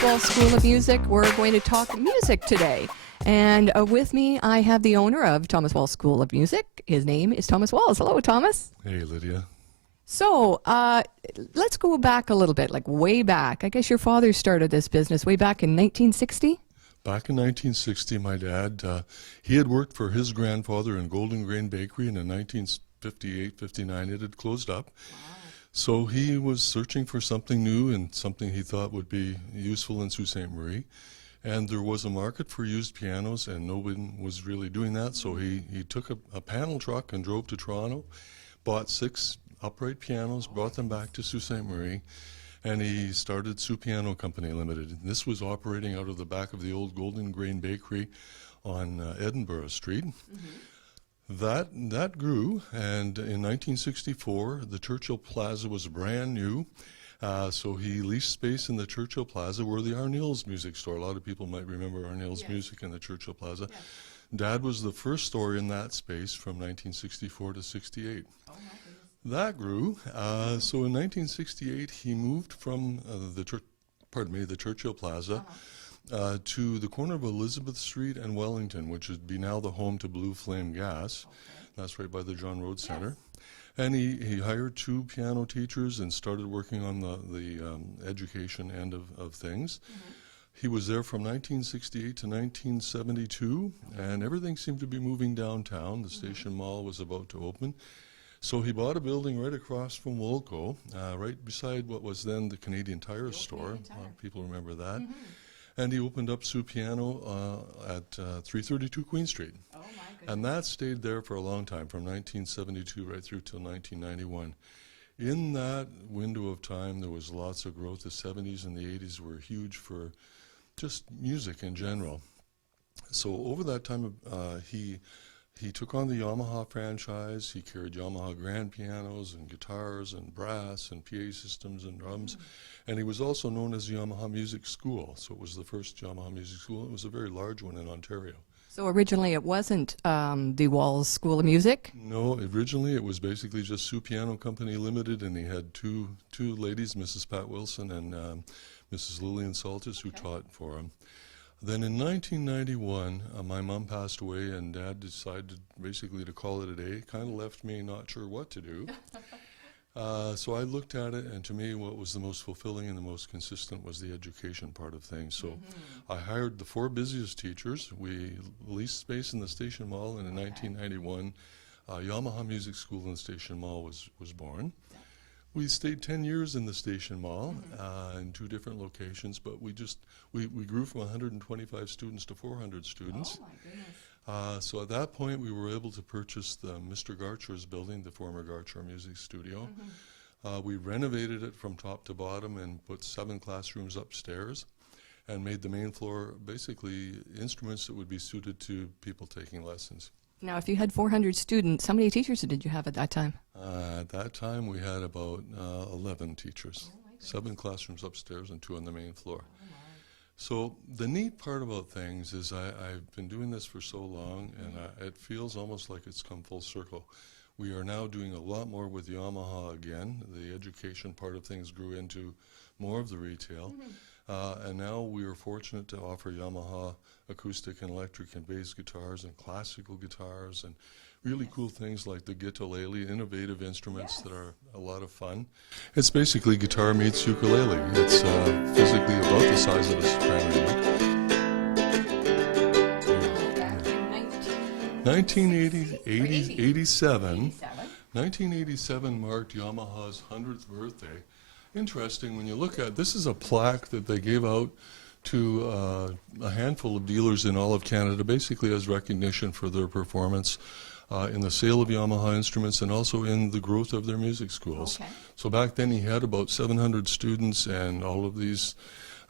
Thomas Wall School of Music. We're going to talk music today. And with me, I have the owner of Thomas Wall School of Music. His name is Thomas Walls. Hello, Thomas. Hey, Lydia. So let's go back a little bit, like way back. I guess your father started this business way back in 1960? Back in 1960, my dad, he had worked for his grandfather in Golden Grain Bakery, and in 1958-59 it had closed up. Wow. So he was searching for something new and something he thought would be useful in Sault Ste. Marie. And there was a market for used pianos, and no one was really doing that. So he took a panel truck and drove to Toronto, bought 6 upright pianos, brought them back to Sault Ste. Marie, and he started Sault Piano Company Limited. And this was operating out of the back of the old Golden Grain Bakery on Edinburgh Street. Mm-hmm. That grew, and in 1964, the Churchill Plaza was brand new. So he leased space in the Churchill Plaza where the Arneil's music store. A lot of people might remember Arneil's music in the Churchill Plaza. Yes. Dad was the first store in that space from 1964 to 68. Oh, that grew. So in 1968, he moved from the Churchill Plaza to the corner of Elizabeth Street and Wellington, which would be now the home to Blue Flame Gas. Okay. That's right by the John Road Center. Yes. And he hired 2 piano teachers and started working on the education end of things. Mm-hmm. He was there from 1968 to 1972, and everything seemed to be moving downtown. The Station Mall was about to open. So he bought a building right across from Woolco, right beside what was then the Canadian Tire store. A lot of people remember that. Mm-hmm. And he opened up Sault Piano at 332 Queen Street. Oh, my goodness. And that stayed there for a long time, from 1972 right through till 1991. In that window of time, there was lots of growth. The 70s and the 80s were huge for just music in general. So over that time, he took on the Yamaha franchise. He carried Yamaha grand pianos and guitars and brass and PA systems and drums. And he was also known as the Yamaha Music School. So it was the first Yamaha Music School. It was a very large one in Ontario. So originally it wasn't the Walls School of Music? No, originally it was basically just Sault Piano Company Limited, and he had two ladies, Mrs. Pat Wilson and Mrs. Lillian Saltis, who taught for him. Then in 1991, my mom passed away, and Dad decided basically to call it a day. Kind of left me not sure what to do. So I looked at it, and to me what was the most fulfilling and the most consistent was the education part of things. So I hired the 4 busiest teachers. We leased space in the Station Mall, and in 1991, Yamaha Music School in the Station Mall was born. We stayed 10 years in the Station Mall in 2 different locations, but we grew from 125 students to 400 students. Oh, my goodness. So at that point, we were able to purchase the Mr. Garcher's building, the former Garcher Music Studio. We renovated it from top to bottom and put 7 classrooms upstairs and made the main floor basically instruments that would be suited to people taking lessons. Now, if you had 400 students, how many teachers did you have at that time? At that time, we had about 11 teachers, 7 classrooms upstairs and 2 on the main floor. So the neat part about things is I've been doing this for so long, and it feels almost like it's come full circle. We are now doing a lot more with Yamaha again. The education part of things grew into more of the retail. And now we are fortunate to offer Yamaha acoustic and electric and bass guitars and classical guitars and really cool things like the guitarlele, innovative instruments that are a lot of fun. It's basically guitar meets ukulele. It's physically about the size of a soprano. 1987 marked Yamaha's 100th birthday. Interesting, when you look at this is a plaque that they gave out to a handful of dealers in all of Canada, basically as recognition for their performance in the sale of Yamaha instruments and also in the growth of their music schools. Okay. So back then he had about 700 students and all of these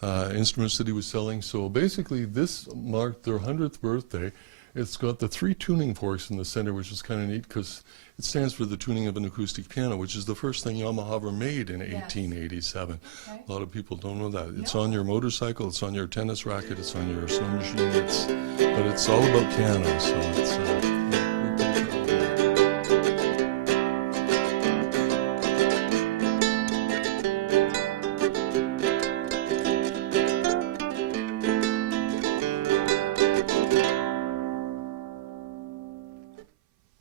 instruments that he was selling. So basically this marked their 100th birthday. It's got the 3 tuning forks in the center, which is kind of neat because it stands for the tuning of an acoustic piano, which is the first thing Yamaha ever made in 1887. Okay. A lot of people don't know that. It's on your motorcycle, it's on your tennis racket, it's on your sewing machine, but it's all about pianos. So it's